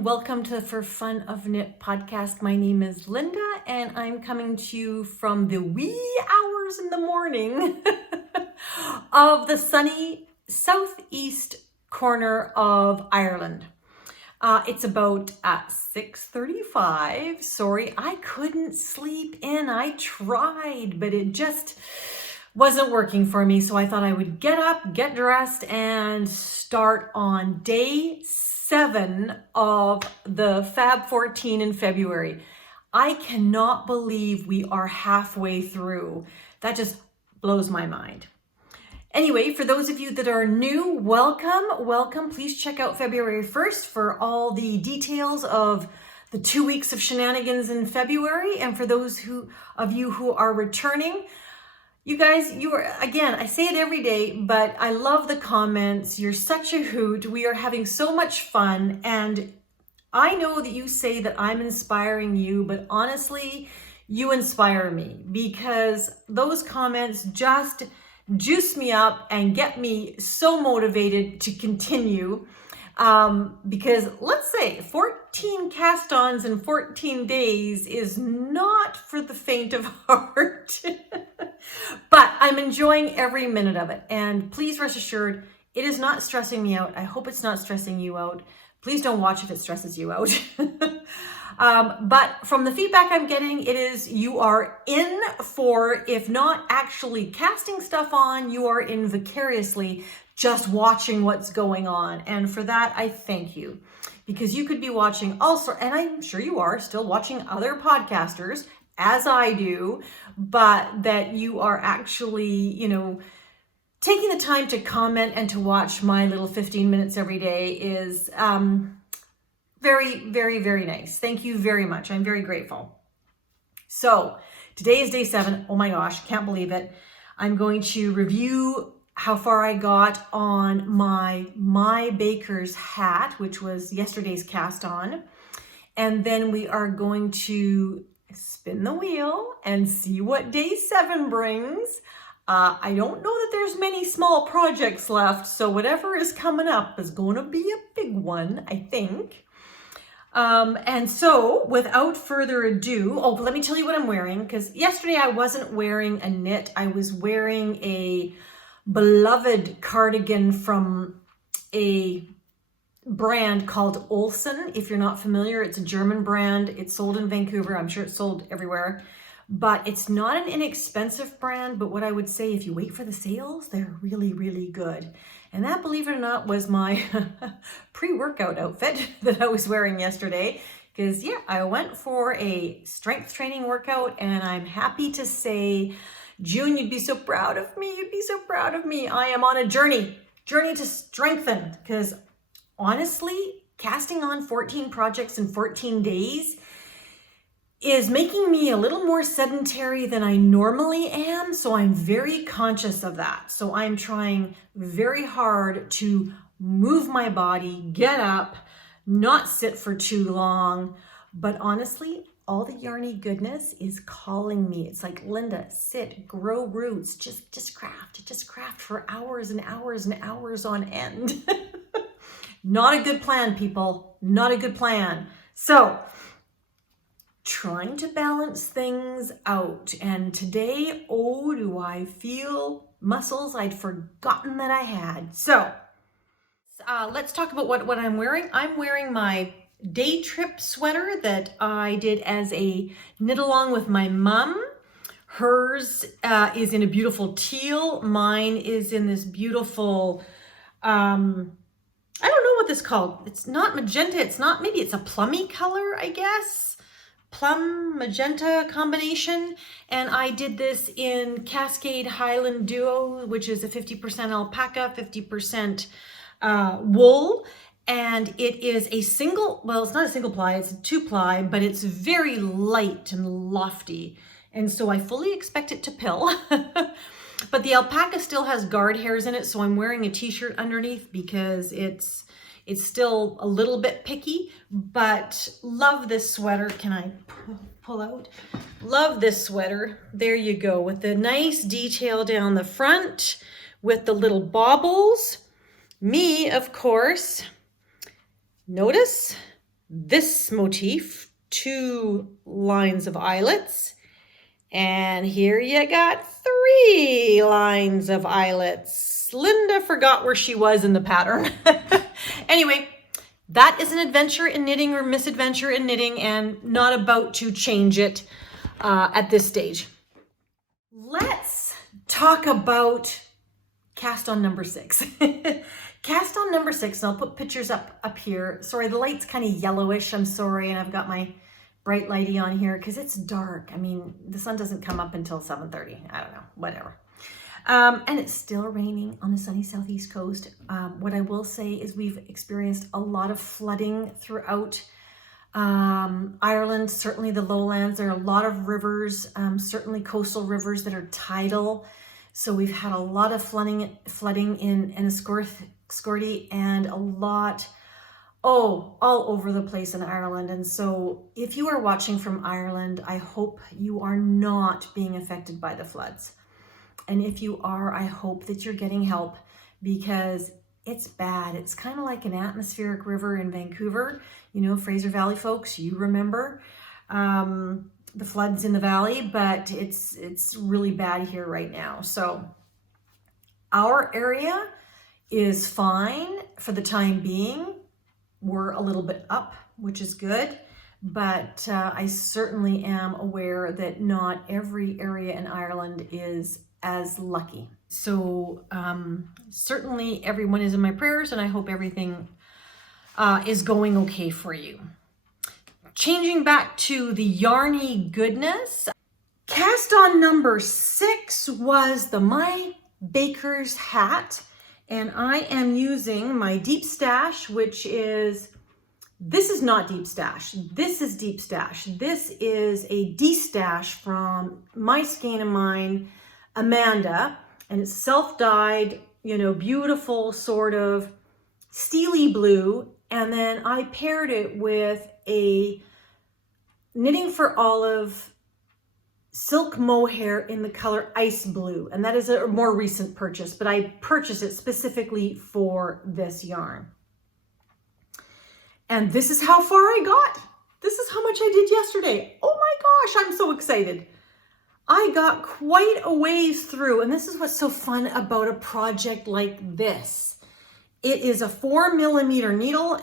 and welcome to the For Fun of Knit podcast. My name is Linda and I'm coming to you from the wee hours in the morning of the sunny southeast corner of Ireland. It's about 6:35. Sorry, I couldn't sleep in. I tried, but it just wasn't working for me. So I thought I would get up, get dressed, and start on day 7 of the FAB14 in February. I cannot believe we are halfway through. That just blows my mind. Anyway, for those of you that are new, welcome. Please check out February 1st for all the details of the 2 weeks of shenanigans in February. And for those of you who are returning, you guys, you are, again, I say it every day, but I love the comments. You're such a hoot. We are having so much fun. And I know that you say that I'm inspiring you, but honestly, you inspire me because those comments just juice me up and get me so motivated to continue. Because let's say 14 cast-ons in 14 days is not for the faint of heart. But I'm enjoying every minute of it. And please rest assured, it is not stressing me out. I hope it's not stressing you out. Please don't watch if it stresses you out. But from the feedback I'm getting, it is you are in for, if not actually casting stuff on, you are in vicariously just watching what's going on. And for that, I thank you. Because you could be watching also, and I'm sure you are still watching other podcasters, as I do, but that you are actually, taking the time to comment and to watch my little 15 minutes every day is very, very, very nice. Thank you very much. I'm very grateful. So today is day 7. Oh my gosh, can't believe it. I'm going to review how far I got on my baker's hat, which was yesterday's cast on. And then we are going to spin the wheel and see what day 7 brings. I don't know that there's many small projects left, so whatever is coming up is going to be a big one, I think. And so without further ado, let me tell you what I'm wearing, because yesterday I wasn't wearing a knit. I was wearing a beloved cardigan from a brand called Olsen. If you're not familiar, it's a German brand. It's sold in Vancouver. I'm sure it's sold everywhere, but it's not an inexpensive brand. But what I would say, if you wait for the sales, they're really, really good. And that, believe it or not, was my pre-workout outfit that I was wearing yesterday. Because yeah, I went for a strength training workout, and I'm happy to say, June, you'd be so proud of me. You'd be so proud of me. I am on a journey to strengthen, because honestly, casting on 14 projects in 14 days is making me a little more sedentary than I normally am. So I'm very conscious of that. So I'm trying very hard to move my body, get up, not sit for too long. But honestly, all the yarny goodness is calling me. It's like, Linda, sit, grow roots, just craft for hours and hours and hours on end. Not a good plan, people. Not a good plan. So, trying to balance things out. And today, oh, do I feel muscles I'd forgotten that I had. So, let's talk about what I'm wearing. I'm wearing my day trip sweater that I did as a knit along with my mom. Hers is in a beautiful teal. Mine is in this beautiful, I don't know what this is called. It's not magenta. It's not, maybe it's a plummy color, I guess. Plum magenta combination. And I did this in Cascade Highland Duo, which is a 50% alpaca, 50% wool. And it is a single, well, it's not a single ply, it's a 2-ply, but it's very light and lofty. And so I fully expect it to pill. But the alpaca still has guard hairs in it, so I'm wearing a t-shirt underneath because it's still a little bit picky, but love this sweater. Can I pull out? Love this sweater. There you go, with the nice detail down the front, with the little baubles. Me, of course, notice this motif, 2 lines of eyelets, and here you got 3 lines of eyelets. Linda forgot where she was in the pattern. Anyway, that is an adventure in knitting or misadventure in knitting, and not about to change it at this stage. Let's talk about cast on number 6. Cast on number 6, and I'll put pictures up here. Sorry, the light's kind of yellowish, I'm sorry, and I've got my bright lighty on here because it's dark. I mean, the sun doesn't come up until 7:30. I don't know, whatever. And it's still raining on the sunny southeast coast. What I will say is we've experienced a lot of flooding throughout Ireland, certainly the lowlands. There are a lot of rivers, certainly coastal rivers that are tidal. So we've had a lot of flooding in Enniscorthy, and a lot, all over the place in Ireland. And so if you are watching from Ireland, I hope you are not being affected by the floods. And if you are, I hope that you're getting help, because it's bad. It's kind of like an atmospheric river in Vancouver. You know, Fraser Valley folks, you remember the floods in the valley, but it's really bad here right now. So our area is fine for the time being. We're a little bit up, which is good, but I certainly am aware that not every area in Ireland is as lucky. So certainly everyone is in my prayers, and I hope everything is going okay for you. Changing back to the yarny goodness, cast on number 6 was the My Baker's hat, and I am using my Deep Stash, which is, this is not Deep Stash, this is Deep Stash. This is a D-Stash from my skein of mine, Amanda, and it's self-dyed, you know, beautiful sort of steely blue. And then I paired it with a Knitting for Olive silk mohair in the color Ice Blue. And that is a more recent purchase, but I purchased it specifically for this yarn. And this is how far I got. This is how much I did yesterday. Oh my gosh, I'm so excited. I got quite a ways through, and this is what's so fun about a project like this. It is a 4mm needle,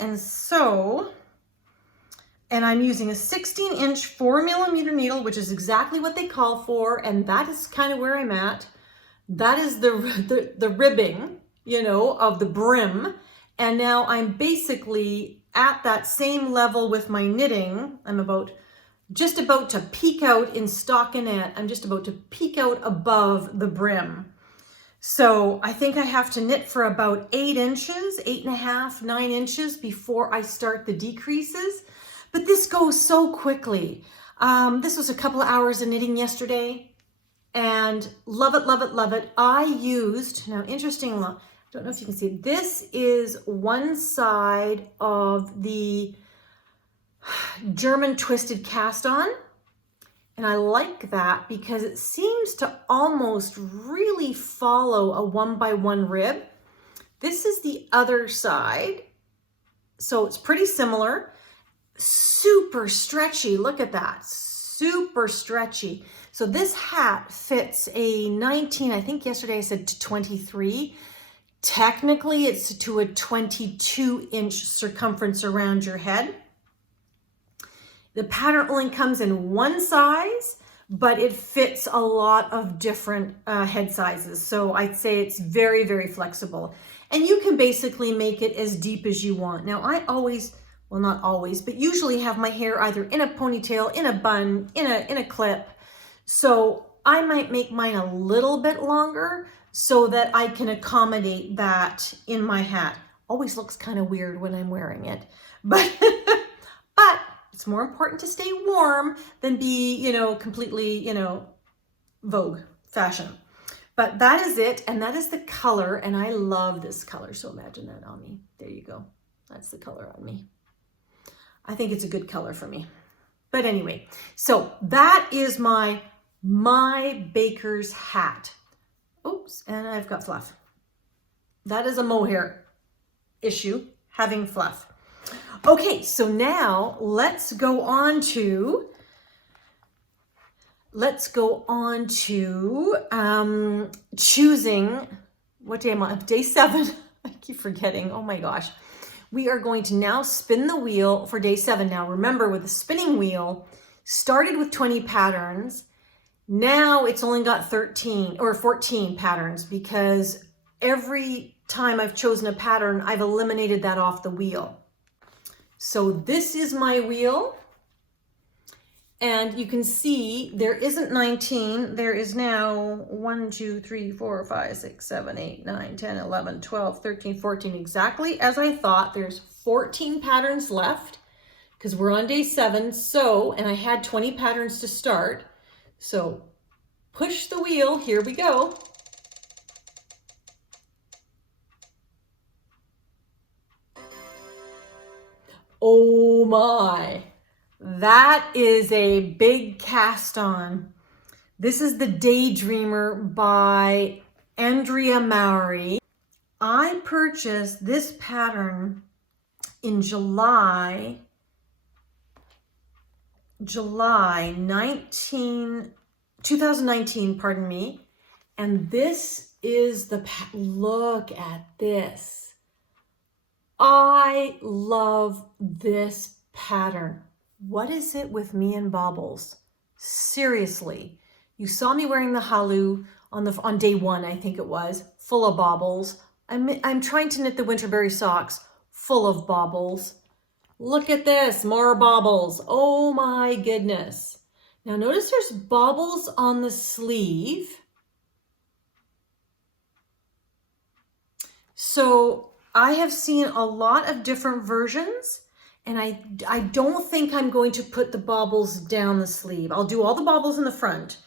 and I'm using a 16-inch 4mm needle, which is exactly what they call for, and that is kind of where I'm at. That is the ribbing, you know, of the brim, and now I'm basically at that same level with my knitting. I'm just about to peek out in stockinette. I'm just about to peek out above the brim. So I think I have to knit for about 8 inches, 8.5, 9 inches before I start the decreases. But this goes so quickly. This was a couple of hours of knitting yesterday, and love it, love it, love it. I used, now interesting, I don't know if you can see, this is one side of the German twisted cast on, and I like that because it seems to almost really follow a 1x1 rib. This is the other side, so it's pretty similar. Super stretchy, look at that, super stretchy. So this hat fits a 19, I think yesterday I said to 23. Technically it's to a 22-inch circumference around your head. The pattern only comes in one size, but it fits a lot of different head sizes. So I'd say it's very, very flexible. And you can basically make it as deep as you want. Now I always, well not always, but usually have my hair either in a ponytail, in a bun, in a clip. So I might make mine a little bit longer so that I can accommodate that in my hat. Always looks kind of weird when I'm wearing it, but it's more important to stay warm than be, you know, completely, you know, Vogue fashion. But that is it, and that is the color, and I love this color, so imagine that on me. There you go. That's the color on me. I think it's a good color for me. But anyway, so that is my Baker's hat. Oops, and I've got fluff. That is a mohair issue, having fluff. Okay, so now let's go on to choosing, what day am I on? Day 7. I keep forgetting. Oh my gosh. We are going to now spin the wheel for day 7. Now remember, with the spinning wheel, started with 20 patterns. Now it's only got 13 or 14 patterns, because every time I've chosen a pattern, I've eliminated that off the wheel. So this is my wheel. And you can see there isn't 19. There is now 1, 2, 3, 4, 5, 6, 7, 8, 9, 10, 11, 12, 13, 14. Exactly as I thought. There's 14 patterns left because we're on day 7. So, and I had 20 patterns to start. So push the wheel. Here we go. Oh my. That is a big cast on. This is the Daydreamer by Andrea Mowry. I purchased this pattern in July 2019, pardon me. And this is the, look at this. I love this pattern. What is it with me and baubles? Seriously, you saw me wearing the halo on day 1, I think it was, full of baubles. I'm trying to knit the Winterberry socks, full of baubles. Look at this, more baubles. Oh my goodness. Now notice there's baubles on the sleeve. So I have seen a lot of different versions. And I don't think I'm going to put the baubles down the sleeve. I'll do all the baubles in the front,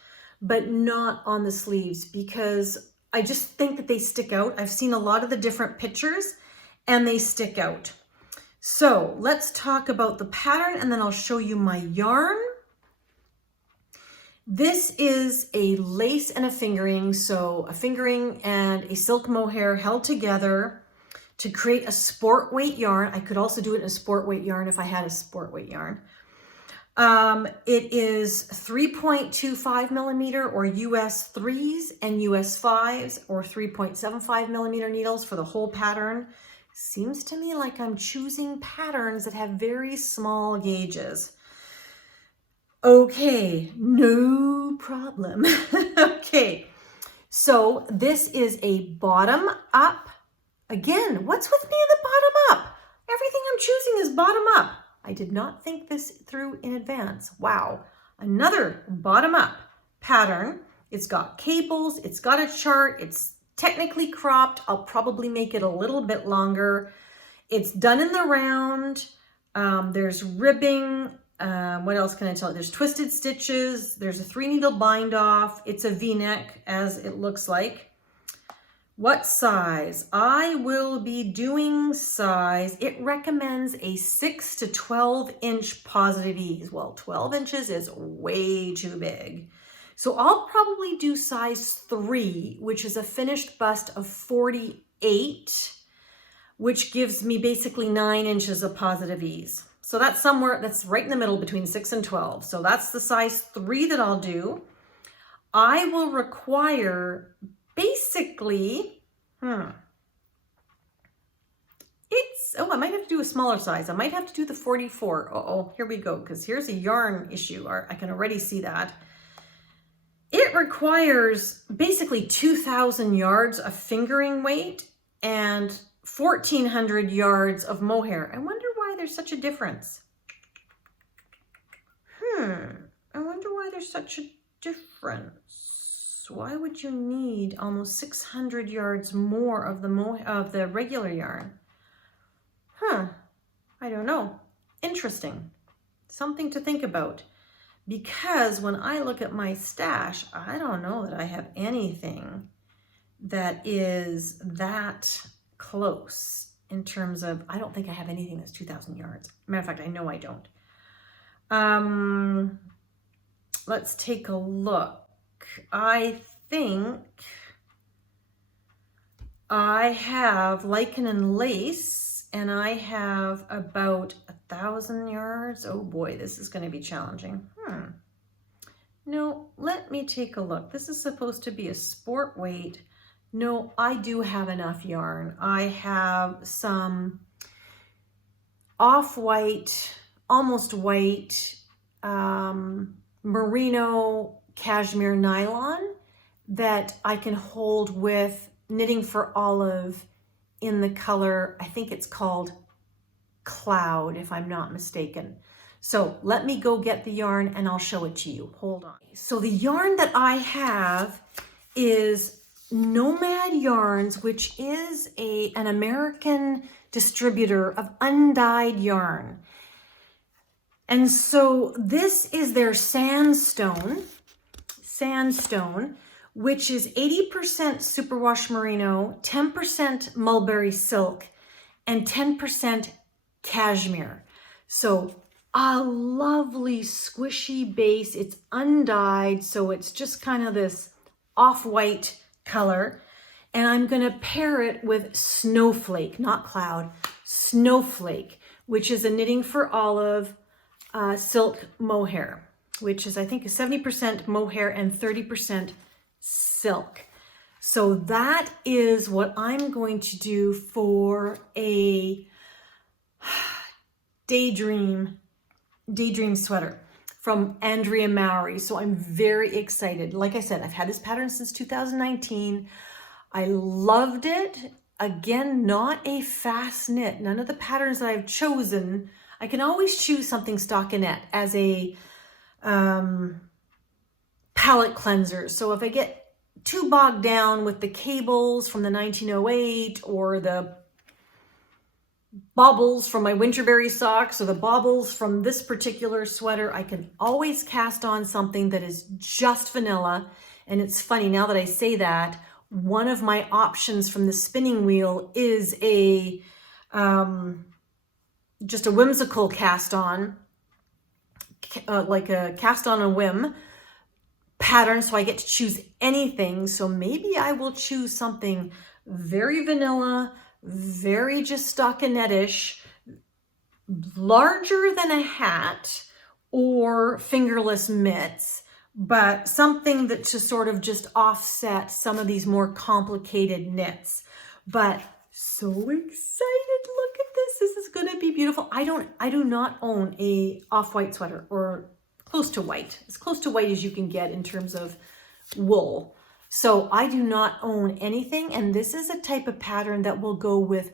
but not on the sleeves, because I just think that they stick out. I've seen a lot of the different pictures and they stick out. So let's talk about the pattern, and then I'll show you my yarn. This is a lace and a fingering. So a fingering and a silk mohair held together to create a sport weight yarn. I could also do it in a sport weight yarn if I had a sport weight yarn. It is 3.25 millimeter or US 3s and US 5s, or 3.75 millimeter needles for the whole pattern. Seems to me like I'm choosing patterns that have very small gauges. Okay, no problem. Okay, so this is a bottom up. Again, what's with me in the bottom up? Everything I'm choosing is bottom up. I did not think this through in advance. Wow. Another bottom up pattern. It's got cables, it's got a chart, it's technically cropped. I'll probably make it a little bit longer. It's done in the round. There's ribbing. What else can I tell you? There's twisted stitches. There's a 3-needle bind off. It's a V-neck, as it looks like. What size? I will be doing size. It recommends a 6 to 12 inch positive ease. Well, 12 inches is way too big. So I'll probably do size 3, which is a finished bust of 48, which gives me basically 9 inches of positive ease. So that's somewhere, that's right in the middle between 6 and 12. So that's the size 3 that I'll do. I will require basically, I might have to do a smaller size. I might have to do the 44. Uh-oh, here we go, because here's a yarn issue. I can already see that. It requires basically 2,000 yards of fingering weight and 1,400 yards of mohair. I wonder why there's such a difference. I wonder why there's such a difference. Why would you need almost 600 yards more of the regular yarn? I don't know. Interesting. Something to think about. Because when I look at my stash, I don't know that I have anything that is that close in terms of, I don't think I have anything that's 2,000 yards. Matter of fact, I know I don't. Let's take a look. I think I have lichen and lace and I have about 1,000 yards. Oh boy, this is going to be challenging. No, let me take a look. This is supposed to be a sport weight. No, I do have enough yarn. I have some off-white, almost white, merino cashmere nylon that I can hold with Knitting for Olive in the color, I think it's called Cloud, if I'm not mistaken. So let me go get the yarn and I'll show it to you. Hold on. So the yarn that I have is Nomad Yarns, which is an American distributor of undyed yarn. And so this is their Sandstone, which is 80% superwash merino, 10% mulberry silk, and 10% cashmere. So a lovely squishy base. It's undyed, so it's just kind of this off-white color. And I'm gonna pair it with Snowflake, not Cloud, Snowflake, which is a Knitting for Olive silk mohair, which is, I think, 70% mohair and 30% silk. So that is what I'm going to do for a daydream sweater from Andrea Mowry. So I'm very excited. Like I said, I've had this pattern since 2019. I loved it. Again, not a fast knit. None of the patterns that I've chosen, I can always choose something stockinette as a palette cleanser. So if I get too bogged down with the cables from the 1908 or the bobbles from my Winterberry socks or the bobbles from this particular sweater, I can always cast on something that is just vanilla. And it's funny, now that I say that, one of my options from the spinning wheel is a just a whimsical cast on, like a cast on a whim pattern, so I get to choose anything. So maybe I will choose something very vanilla, very just stockinette-ish, larger than a hat or fingerless mitts, but something that to sort of just offset some of these more complicated knits. But so excited, look at this. This is gonna be beautiful. I do not own a off-white sweater, or close to white, as close to white as you can get in terms of wool. So I do not own anything, and this is a type of pattern that will go with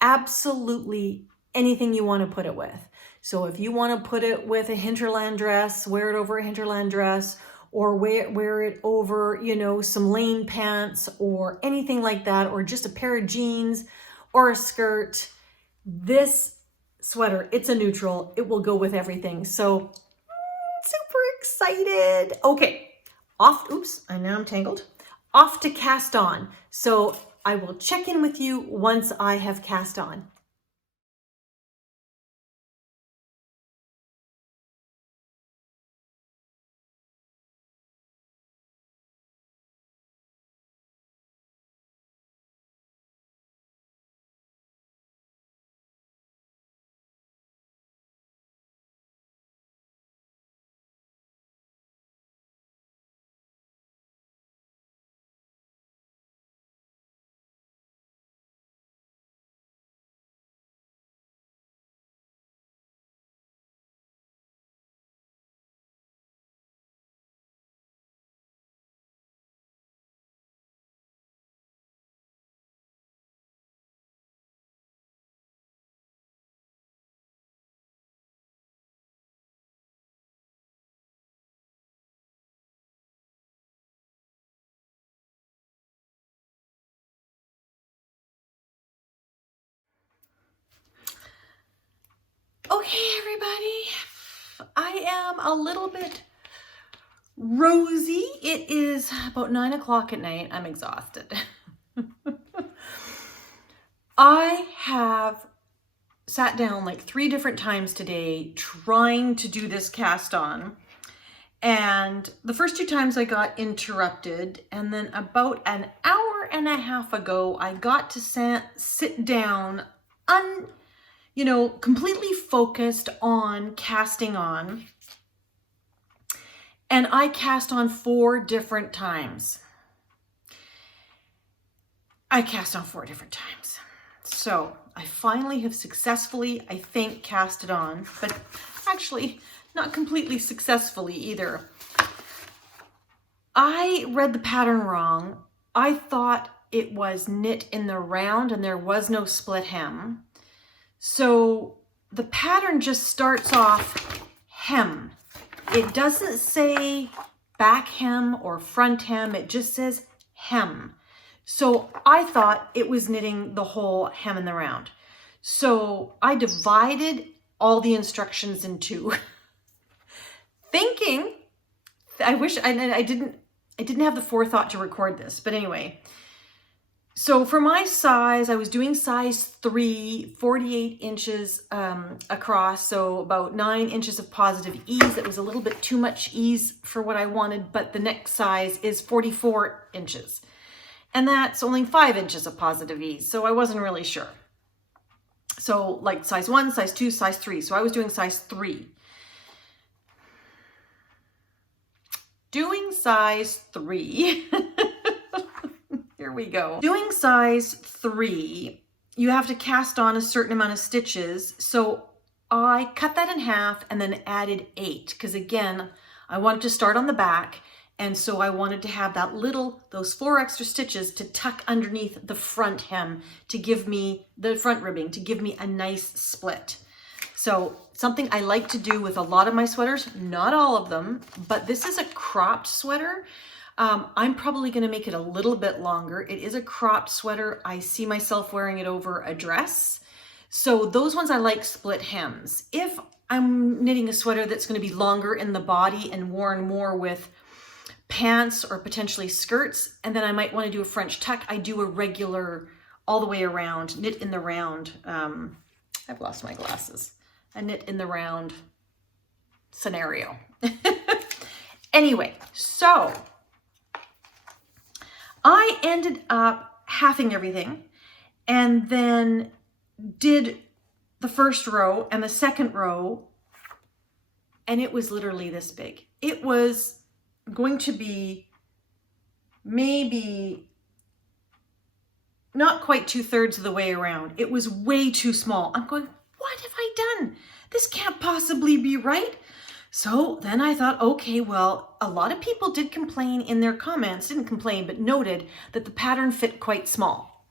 absolutely anything you want to put it with. So if you want to put it with a hinterland dress, wear it over a hinterland dress, or wear it over, you know, some lane pants or anything like that, or just a pair of jeans or a skirt, this sweater, it's a neutral. It will go with everything. So super excited. Okay, off, oops, and now I'm tangled. Off to cast on. So I will check in with you once I have cast on. Okay, everybody, I am a little bit rosy. It is about 9 o'clock at night. I'm exhausted. I have sat down like 3 different times today trying to do this cast on. And the first 2 times I got interrupted. And then about an hour and a half ago, I got to sit down you know, completely focused on casting on. And I cast on 4 different times. I cast on 4 different times. So I finally have successfully, I think, cast it on, but actually not completely successfully either. I read the pattern wrong. I thought it was knit in the round and there was no split hem. So the pattern just starts off hem. It doesn't say back hem or front hem. It just says hem. So I thought it was knitting the whole hem in the round. So I divided all the instructions in 2, thinking, I wish I didn't have the forethought to record this, but anyway. So for my size, I was doing size 3, 48 inches across, so about 9 inches of positive ease. That was a little bit too much ease for what I wanted, but the next size is 44 inches. And that's only 5 inches of positive ease, so I wasn't really sure. So like size 1, size 2, size 3. So I was doing size 3. Doing size 3. Here we go. Doing size 3, you have to cast on a certain amount of stitches. So I cut that in half and then added 8, because again, I wanted to start on the back. And so I wanted to have those 4 extra stitches to tuck underneath the front hem to give me, the front ribbing, to give me a nice split. So something I like to do with a lot of my sweaters, not all of them, but this is a cropped sweater. I'm probably gonna make it a little bit longer. It is a cropped sweater. I see myself wearing it over a dress. So those ones I like split hems. If I'm knitting a sweater that's gonna be longer in the body and worn more with pants or potentially skirts, and then I might want to do a French tuck, I do a regular all the way around, knit in the round. I've lost my glasses. A knit in the round scenario. Anyway, so I ended up halving everything and then did the first row and the second row, and it was literally this big. It was going to be maybe not quite 2/3 of the way around. It was way too small. I'm going, what have I done? This can't possibly be right. So then I thought, okay, well, a lot of people did complain in their comments, didn't complain, but noted that the pattern fit quite small.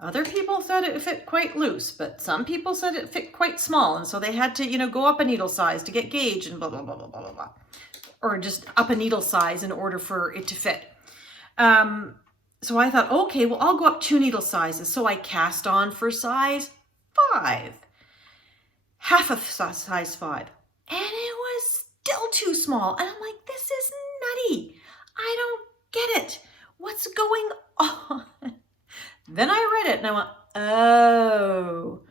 Other people said it fit quite loose, but some people said it fit quite small. And so they had to, you know, go up a needle size to get gauge and blah, blah, blah, blah, blah, blah. Or just up a needle size in order for it to fit. So I thought, okay, well, I'll go up 2 needle sizes. So I cast on for size 5, half of size 5. And it was still too small. And I'm like, this is nutty. I don't get it. What's going on? Then I read it and I went, oh,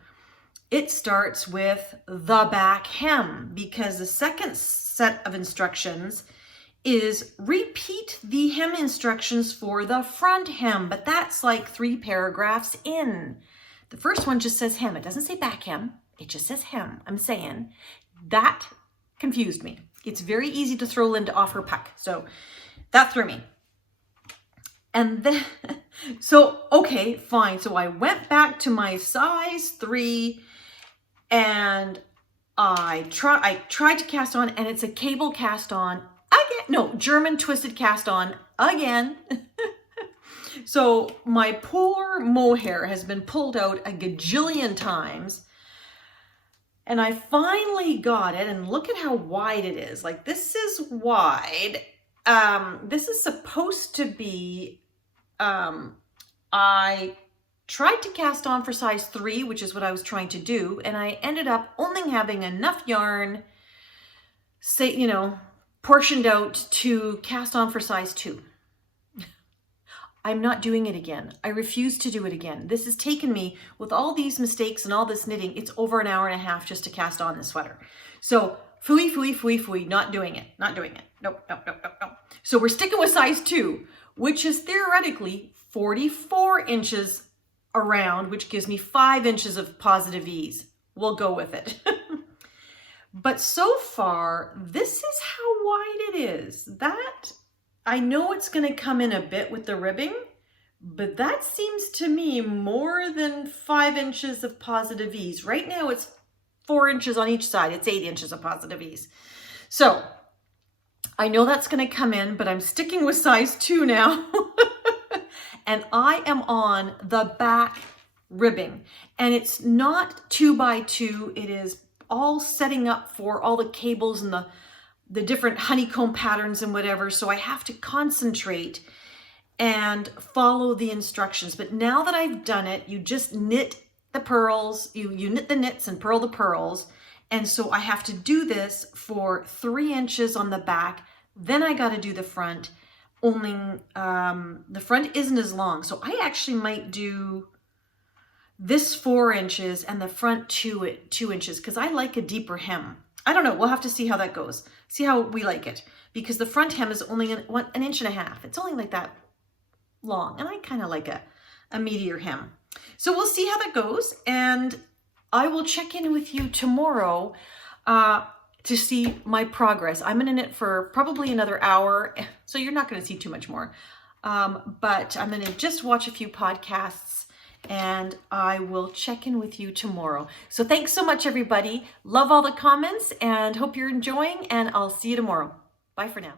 it starts with the back hem, because the second set of instructions is repeat the hem instructions for the front hem, but that's like 3 paragraphs in. The first one just says hem. It doesn't say back hem. It just says hem. I'm saying that confused me. It's very easy to throw Linda off her puck. So that threw me. And then, so, okay, fine. So I went back to my size 3 and I tried to cast on, and it's a cable cast on again. No, German twisted cast on again. So my poor mohair has been pulled out a gajillion times. And I finally got it, and look at how wide it is. Like, this is wide. This is supposed to be, I tried to cast on for size 3, which is what I was trying to do, and I ended up only having enough yarn, say, you know, portioned out to cast on for size 2. I'm not doing it again. I refuse to do it again. This has taken me, with all these mistakes and all this knitting, it's over an hour and a half just to cast on this sweater. So phooey, phooey, phooey, phooey, not doing it, not doing it. Nope, nope, nope, nope, nope. So we're sticking with size 2, which is theoretically 44 inches around, which gives me 5 inches of positive ease. we'll go with it. But so far, this is how wide it is. That, I know it's going to come in a bit with the ribbing, but that seems to me more than 5 inches of positive ease. Right now it's 4 inches on each side. It's 8 inches of positive ease. So I know that's going to come in, but I'm sticking with size 2 now. And I am on the back ribbing, and it's not 2 by 2. It is all setting up for all the cables and the different honeycomb patterns and whatever. So I have to concentrate and follow the instructions. But now that I've done it, you just knit the pearls, you knit the knits and purl the pearls. And so I have to do this for 3 inches on the back. Then I got to do the front. Only the front isn't as long. So I actually might do this 4 inches and the front 2 inches, because I like a deeper hem. I don't know. We'll have to see how that goes. See how we like it, because the front hem is only an 1.5 inches. It's only like that long, and I kind of like a meatier hem. So we'll see how that goes, and I will check in with you tomorrow to see my progress. I'm going to knit for probably another hour, so you're not going to see too much more. But I'm going to just watch a few podcasts, and I will check in with you tomorrow. So thanks so much, everybody. Love all the comments and hope you're enjoying, and I'll see you tomorrow. Bye for now.